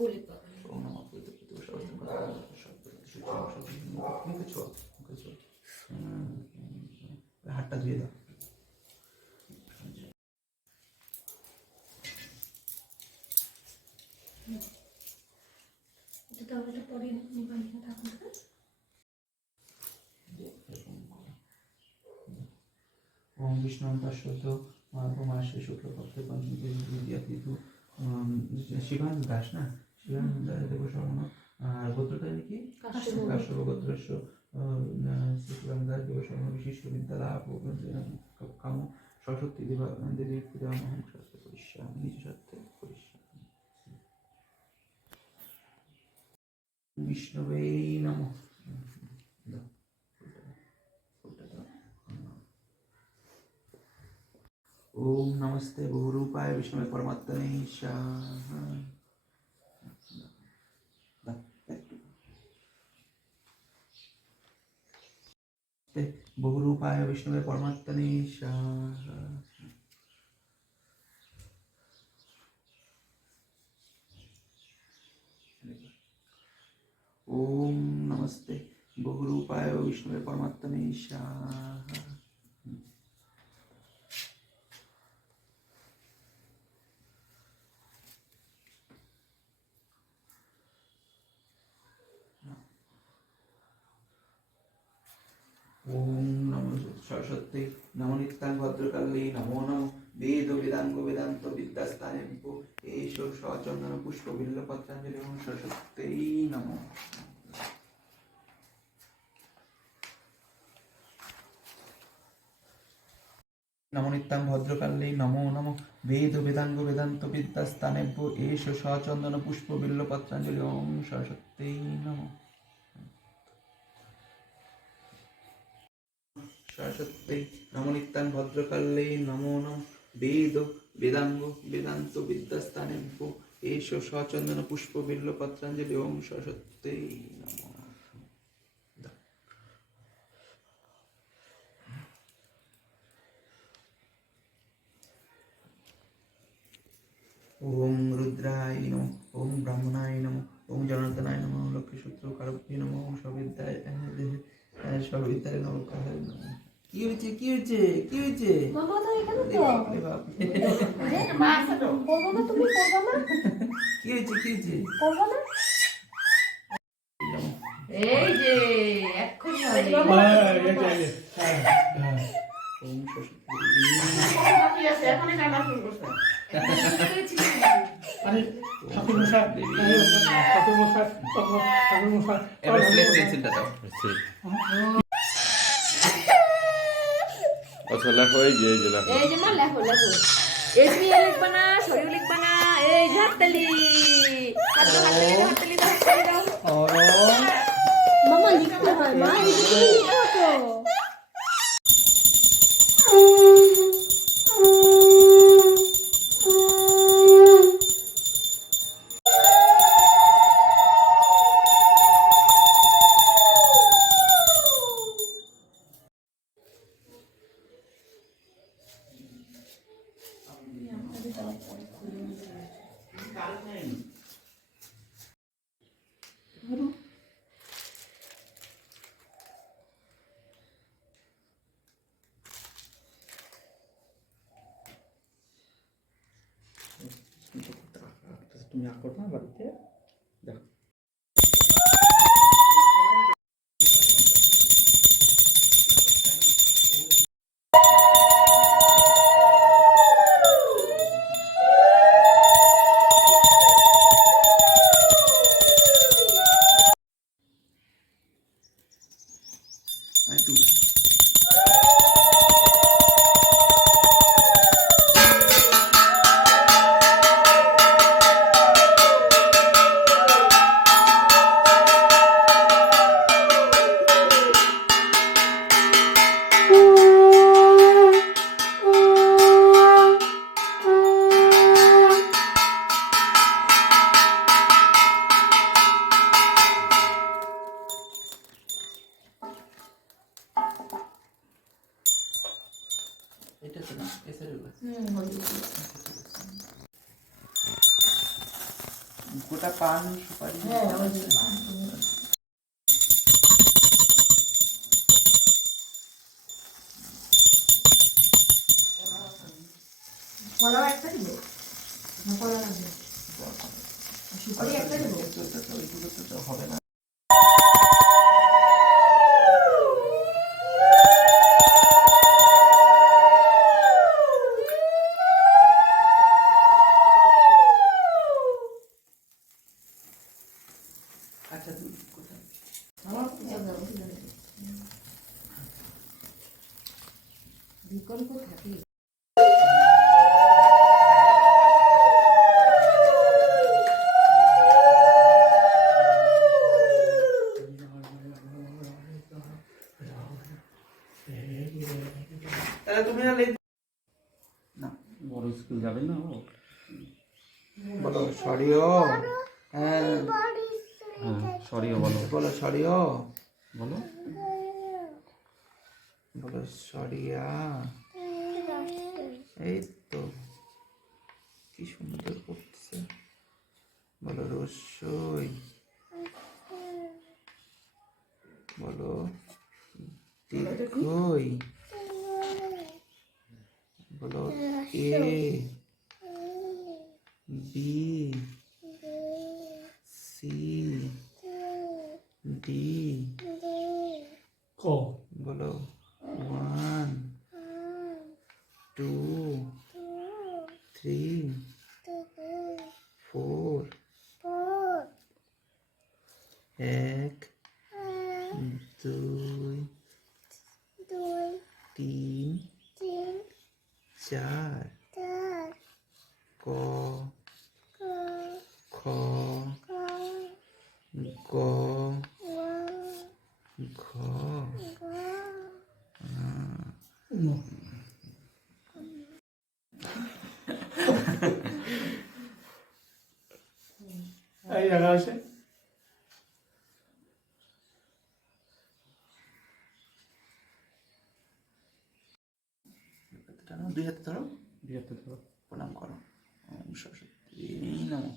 ওম নমঃ পুরুষোত্তম হাতটা ধুয়ে দাও। ওম বিষ্ণু পশ্চাৎ মাসে শুক্লপক্ষে পঞ্চমী তিথি শিবান দাস না শিবান দেব শর্মা আর গোত্রটা কি কাশ্যপ গোত্রস্য শিবান দাস দেব শর্মা বিশিষ্ট বিদ্যা লাভ কাম সরস্বতী দেবীর পূজা মহং স্বাস্থ্য পরিশ্রাম নিজ স্বাস্থ্য পরিশ্রাম বিষ্ণবে নমঃ। ओम नमस्ते बहुरूपाय विष्णु परमात्मने बहुरूपाय विष्णु परमात्मने ओम नमस्ते बहुरूपाय विष्णु परमात्मने ओम नमो सरस्वती नमो नित्यां भद्रकाली नमो नमो वेद वेदांग वेदांत विद्यास्थाने एषो सचंदन पुष्प बिल्लपत्रांजलि ओम सरस्वती नमो। नमो नित्यां भद्रकाली नमो नमो वेद वेदांग वेदांत विद्यास्थाने एषो सचंदन पुष्प बिल्लपत्रांजलि ओम सरस्वती नमो। सरस्वती नमो नित्यां भद्रकाले नमो नमो वेद वेदांग वेदांत विद्यास्थाने एषो सचंदन पुष्प बिल्लपत्रांजलि ओम सरस्वती नमो। ओम रुद्राय नमो ओम ब्राह्मणाय नमो ओम जनार्दनाय नमो लक्ष्मीसूत्र कारभ्ये नमो ओम सविद्याय सविद्याय नमो काहाय नमो। কি হয়েছে কি হয়েছে কি হয়েছে বাবা তো এখানে তো বাপ রে বাপ মা আছে তো বলবো না তুমি করবে না কি হয়েছে করবে না এই যে এখন ওম সরস্বতী আছে এখনই কান্না শুরু করছে আরে ঠাকুর মশাই এবার পেন্সিলটা দাও আচ্ছা লেখো এই যে মা লেখো এসমিয়া লিখবা না সরিও লিখবা না এই হাততালি হাততালি দাও মামা লিখতে হয় মা লিখতে হতো তুমি আঁকো না বাড়িতে দেখো এটা তো না এসে গোটা পান সুপারি হ্যাঁ ওই যে পান তুমি কলাও একটা দিব না কলা লাগবে সুপারি একটা দিব ওইগুলোতে তো হবে না। আচ্ছা তুমি কোথায় আমার বিকল্প থাকে তাহলে তুমি না না বড় স্কুল যাবে না ও? বলো সরিও। হ্যাঁ হ্যাঁ সরিও বলো, বলো সরিও, বলো বলো সরিয়া। এই তো কি সুন্দর করতেছে। বলো রসই, বলো দীর্ঘই, বলো এ বি সি ডি, বলো 1 2 3 4 1 2 3 4 ক খ গ ঘ এই জায়গা আছে দুই হাতে ধরো, বিয়েতে ধরো। প্রণাম করো। ওম সরস্বতী নমঃ।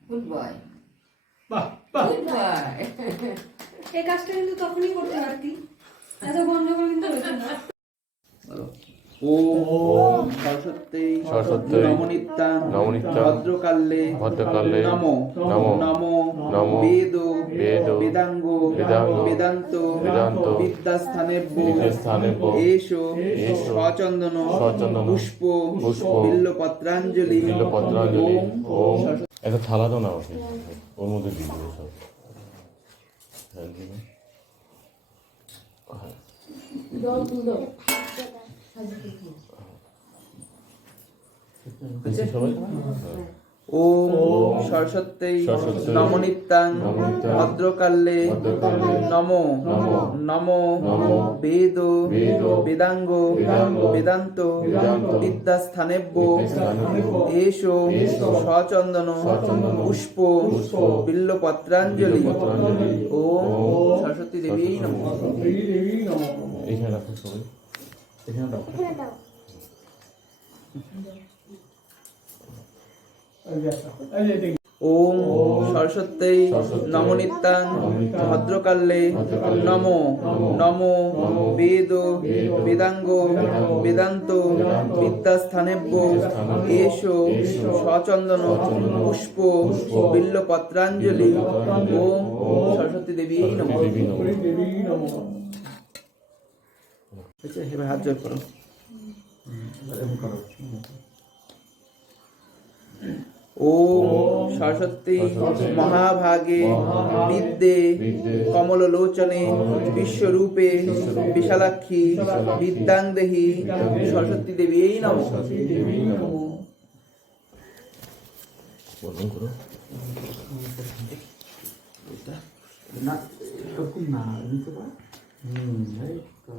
গুড বয় বাহ বাহ গুড বয় এই কাজটা কিন্তু তখনই করতে পারতি, এত গন্ডগোল কিন্তু হতো না। ওম সরস্বতী সরস্বত্যৈ নমঃ নমঃ ভদ্রকালে ভদ্রকালে নমো নমো নমো নমো বেদ বেদ বেদাঙ্গ বেদাঙ্গ বেদান্ত বেদান্ত বিদ্যাস্থানেভ্য বিদ্যাস্থানেভ্য এষো এষো সচন্দন সচন্দন পুষ্প পুষ্প বিল্লপত্রাঞ্জলি বিল্লপত্রাঞ্জলি ওম ওম। একটা থালা দাও না আমাকে, ওর মধ্যে দিয়ে দেবো সব। হ্যাঁ, দিবো। হ্যাঁ। দল তুলো হয়েছে সবাই? হ্যাঁ। ওম সরস্বতী সরস্বত্যৈ নমঃ নমঃ ভদ্রকালে ভদ্রকালে নমো নমো নমো নমো বেদ বেদ বেদাঙ্গ বেদাঙ্গ বেদান্ত বেদান্ত বিদ্যাস্থানেভ্য বিদ্যাস্থানেভ্য এষো এষো সচন্দন সচন্দন পুষ্প পুষ্প বিল্লপত্রাঞ্জলি বিল্লপত্রাঞ্জলি ওম ওম সরস্বতী দেবী নমঃ। দেবী দেবী নমঃ এখানে রাখো সবাই, এখানে রাখো। এই যে একটা, এই যে দেখি ওম সরস্বতী সরস্বত্যৈ নমঃ নমঃ ভদ্রকালে ভদ্রকালে নমো নমো নমো বেদ বেদ বেদাঙ্গ বেদান্ত বেদান্ত বিদ্যাস্থানেভ্য বিদ্যাস্থানেভ্য এষো এষো সচন্দন সচন্দন পুষ্প পুষ্প বিল্লপত্রাঞ্জলি বিল্লপত্রাঞ্জলি ওম ওম সরস্বতী দেবী নমঃ। সরস্বতী দেবী নমঃ। দেবী নমঃ আচ্ছা, এবার হাত জোর করো। ওম সরস্বতী মহাভাগে বিদ্যে কমললোচনে বিশ্বরূপে বিশালাক্ষী বিদ্যাং দেহি সরস্বতী দেবী নমঃ। দেবী নমঃ বন্ধন করো। না এরকম না, নিতে পারো। এই তো।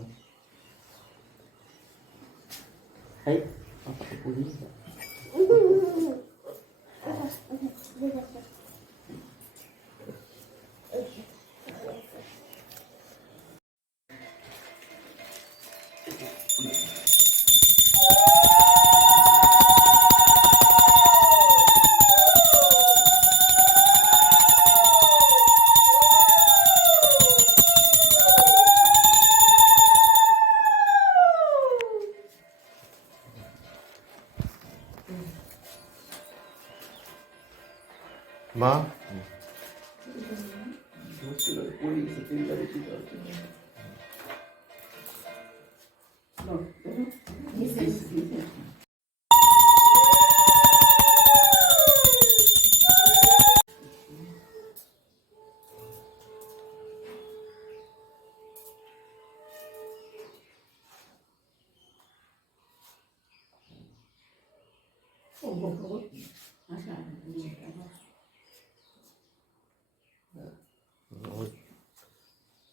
এই, পাপাকে পুড়িয়ে দাও। মা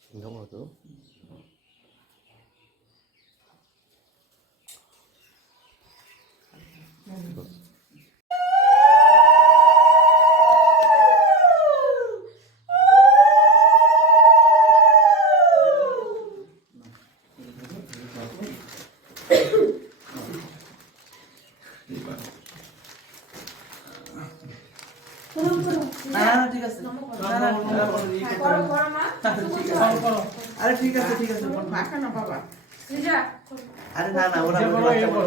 đúng rồi chú না না ঠিক আছে না না করো করো মা আরে ঠিক আছে মাখা না বাবা আরে না না ওরা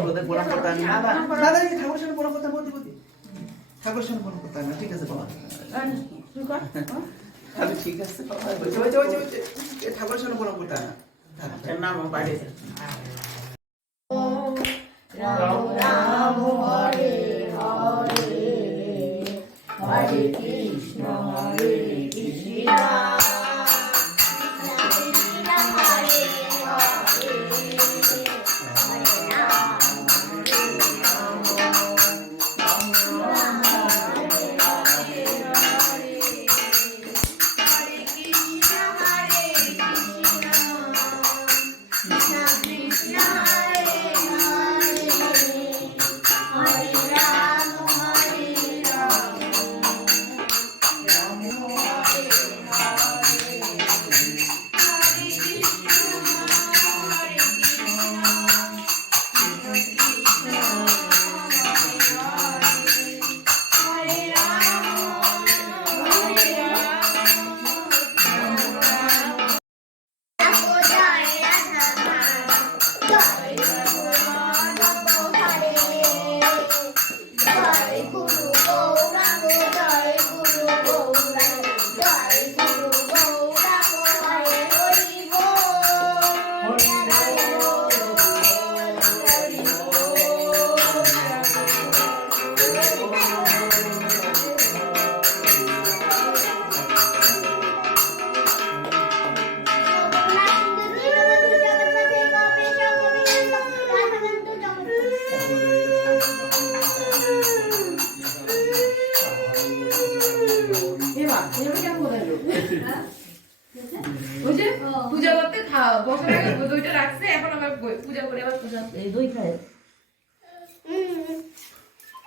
ওদের বড় কথা না না না না ঠাকুর সামনে বড় কথা বলতে বলতে ঠাকুর সামনে বড় কথা না ঠিক আছে বাবা আরে ঠিক আছে বাবা ওই ঠাকুর সামনে বড় কথা না মা বাড়ি রাম রাম হরে হরে হরে কৃষ্ণ কৃষ্ণ পূজা করতে খাও বসার আগে দইটা রাখছে এখন আবার পূজা করে আবার পূজা এই দই খায়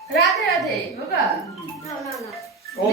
রাধে রাধে বাবা ও